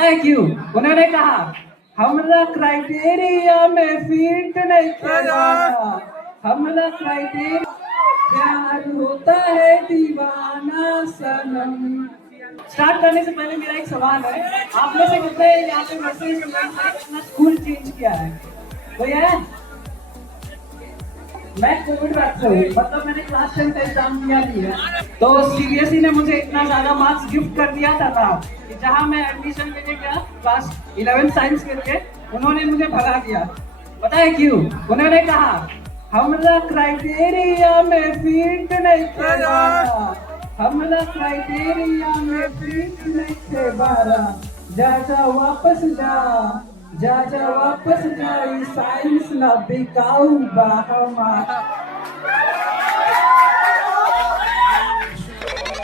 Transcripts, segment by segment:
पता है क्यों? उन्होंने कहा हमरा क्राइटेरिया में फिट नहीं किया, हमरा क्राइटेरिया प्यार होता है दीवाना सनम। स्टार्ट करने से पहले मेरा एक सवाल है, आप में से कितने यहाँ पे मैसेज अपना स्कूल चेंज किया है? कोई है? मैं कोविड बैच से हूँ, मतलब मैंने क्लास 10 का एग्जाम दिया है, तो सीबीएसई ने मुझे इतना ज्यादा मार्क्स गिफ्ट कर दिया था कि जहाँ मैं एडमिशन लेने गया क्लास 11 साइंस के लिए, उन्होंने मुझे भगा दिया। पता है क्यों? उन्होंने कहा हमरा क्राइटेरिया में फिट नहीं किया, हमरा क्राइटेरिया में फिट नहीं थे बारा, जा जा वापस जा, जा जा वापस जा, साइंस ना बिकाऊ बाहमा।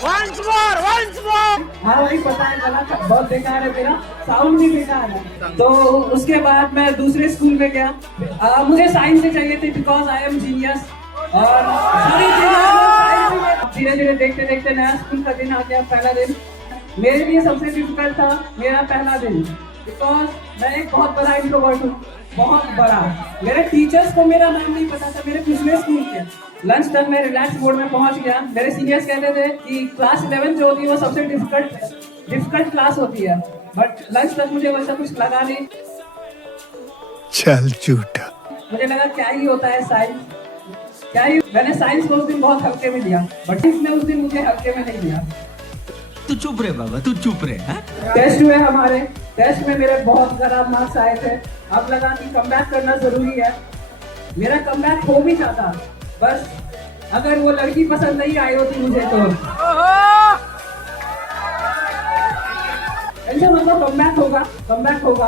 Once more. हाँ वही पता है, गला बहुत बेकार है, मेरा साउंड भी बेकार है। तो उसके बाद मैं दूसरे स्कूल में गया, मुझे साइंस से चाहिए थी बिकॉज आई एम जीनियस, और धीरे धीरे देखते देखते नया स्कूल का दिन आ गया। पहला दिन मेरे लिए सबसे डिफिकल्ट था, मेरा पहला दिन, बिकॉज मैं एक बहुत बड़ा इंट्रोवर्ट हूँ, बहुत बड़ा। मेरे टीचर्स को मेरा नाम नहीं पता था, मेरे पिछले स्कूल के। लंच तक मैं रिलैक्स मोड में पहुंच गया। मेरे सीनियर्स कहते थे कि क्लास 11 जो होती है वो सबसे डिफिकल्ट क्लास होती है, बट लंच तक मुझे वैसा कुछ लगा नहीं। चल झूठा। मुझे लगा क्या ही होता है साइंस, क्या ही। मैंने साइंस को उस दिन बहुत हल्के में लिया, बट इसने उस दिन मुझे हल्के में नहीं लिया। तू चुप रहे बाबा, तू चुप रहे। टेस्ट हुए हमारे, टेस्ट में मेरे बहुत खराब मार्क्स आए थे। अब लगा कि कमबैक करना जरूरी है। मेरा कमबैक हो भी जाता, बस अगर वो लड़की पसंद नहीं आई होती मुझे तो ऐसा मतलब कमबैक होगा।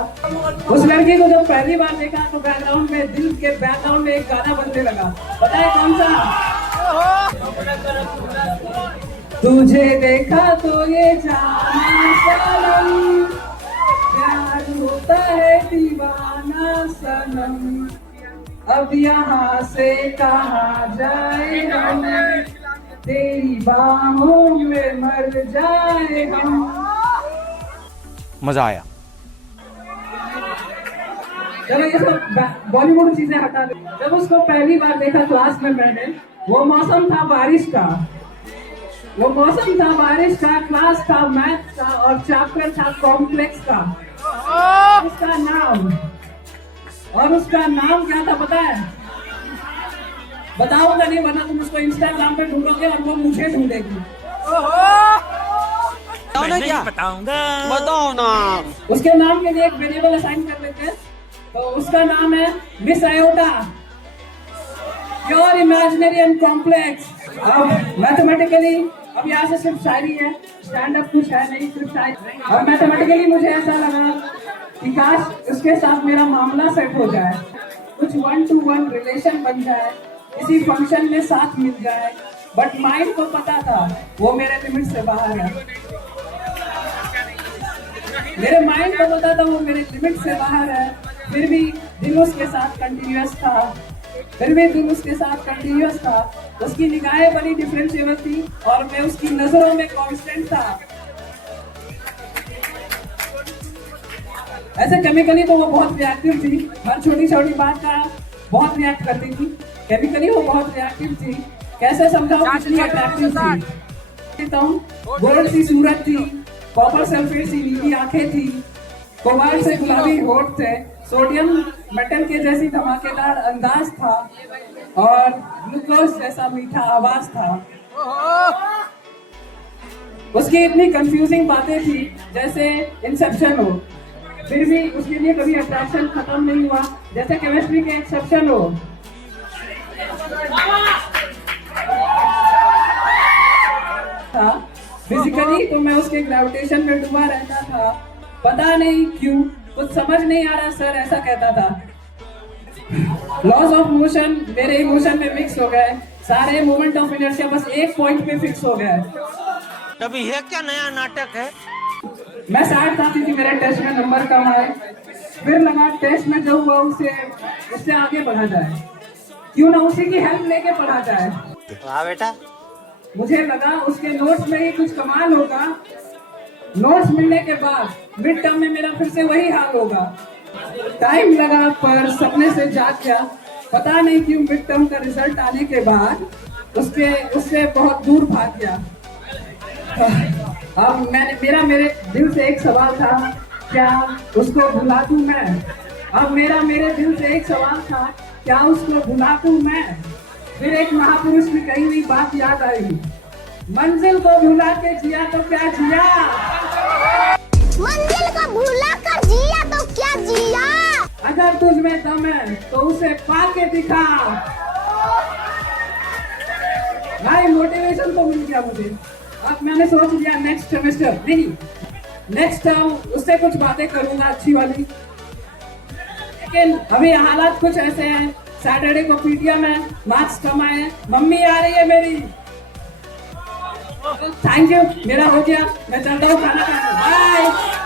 उस लड़की को जब पहली बार देखा तो बैकग्राउंड में, दिल के बैकग्राउंड में एक गाना बजने लगा। पता है कौन सा? तुझे देखा तो ये जाना सनम, प्यार होता है दीवाना सनम, अब यहाँ से कहाँ जाए हम, तेरी बाहों में मर जाए हम। मजा आया। चलो ये सब बॉलीवुड चीजें हटा दे। जब उसको पहली बार देखा क्लास में मैंने, वो मौसम था बारिश का, क्लास था मैथ का, और चैप्टर था कॉम्प्लेक्स का। उसका नाम क्या था पता है? बताऊंगा नहीं, वरना तुम उसको इंस्टाग्राम पे ढूंढोगे और वो मुझे ढूंढेगी। क्या बताऊंगा? बताओ ना। उसके नाम के लिए एक वेरिएबल असाइन कर लेते हैं, तो उसका नाम है miss iota, pure imaginary and complex. अब मैथमेटिकली, अब यहाँ से सिर्फ शायरी है, स्टैंड अप कुछ है नहीं, सिर्फ शायरी। अब मैथमेटिकली मुझे ऐसा लगा कि काश उसके साथ मेरा मामला सेट हो जाए, कुछ 1-to-1 रिलेशन बन जाए, किसी फंक्शन में साथ मिल जाए। बट माइंड को पता था वो मेरे लिमिट से बाहर है, मेरे माइंड को पता था वो मेरे लिमिट से बाहर है। फिर भी दिल उसके साथ कंटिन्यूअस था, उसकी निगाहें बड़ी डिफरेंशिएबल थी और मैं उसकी नजरों में कांस्टेंट था। ऐसे केमिकली तो वो बहुत रिएक्टिव थी, हर छोटी छोटी बात का बहुत रिएक्ट करती थी। केमिकली वो बहुत रिएक्टिव थी, कैसे समझाऊं कितनी अट्रैक्टिव थी। गोल्ड सी सूरत थी, कॉपर सल्फेट सी नीली आंखें थी, कोबाल्ट से गुलाबी होठ थे, सोडियम मेटल के जैसी धमाकेदार अंदाज था, और ग्लूकोज जैसा मीठा आवाज था। उसकी इतनी कंफ्यूजिंग बातें थी जैसे इंसेप्शन हो, फिर भी उसके लिए कभी अट्रैक्शन खत्म नहीं हुआ, जैसे केमिस्ट्री के एक्सेप्शन हो। फिजिकली तो मैं उसके ग्रेविटेशन में डूबा रहता था, पता नहीं क्यों, कुछ समझ नहीं आ रहा सर ऐसा कहता था। लॉस ऑफ मोशन मेरे इमोशन में मिक्स हो गए, सारे मोमेंट ऑफ इनर्शिया बस एक पॉइंट पे फिक्स हो गए। अभी ये क्या नया नाटक है? मैं सैड था क्योंकि मेरे टेस्ट में नंबर कम आए, फिर लगा टेस्ट में जो हुआ उससे आगे बढ़ा जाए, क्यों ना उसी की हेल्प लेके पढ़ा जाए। वाह बेटा। मुझे लगा उसके नोट्स में ही कुछ कमाल होगा, नोट्स मिलने के बाद मिड टर्म में मेरा फिर से वही हाल होगा। टाइम लगा पर सपने से जाग गया। पता नहीं क्यों मिड टर्म का रिजल्ट आने के बाद उससे बहुत दूर भाग गया। अब मेरे दिल से एक सवाल था, क्या उसको भुला दूं मैं? अब मेरे दिल से एक सवाल था, क्या उसको भुला दूं मैं? फिर एक महापुरुष की कही हुई बात याद आई, मंजिल को भुला के जिया तो क्या जिया। मंजिल को भुला कर जिया तो क्या जिया। अगर तुझ में दम है तो उसे पाके दिखा। भाई मोटिवेशन तो मिल गया मुझे। अब मैंने सोच लिया नेक्स्ट सेमेस्टर नहीं, नेक्स्ट टर्म उससे कुछ बातें करूंगा अच्छी वाली। लेकिन अभी हालात कुछ ऐसे हैं, सैटरडे को पीटीएम है, मार्क्स कम आए, मम्मी आ रही है मेरी। थैंक यू, मेरा हो गया, मैं चलता हूँ खाना खाने। बाय।